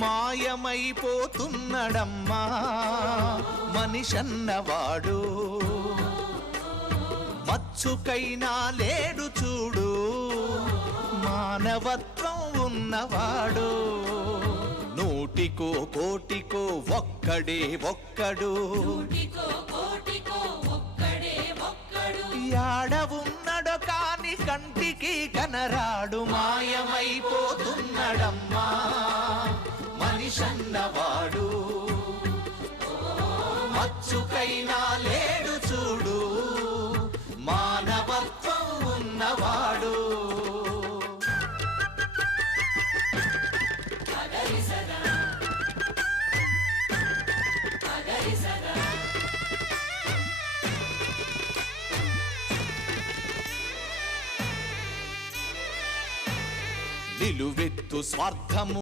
మాయమైపోతున్నడమ్మా మనిషన్నవాడు, మచ్చుకైనా లేడు చూడు మానవత్వం ఉన్నవాడు. నూటికో కోటికో ఒక్కడే ఒక్కడు, యాడ ఉన్నడో కాని కంటికి కనరాడు. మాయమైపోతున్నడమ్మా మనిషన్నవాడు, మచ్చుకైనా లేడు చూడు మానవత్వం ఉన్నవాడు. నిలువెత్తు స్వార్థము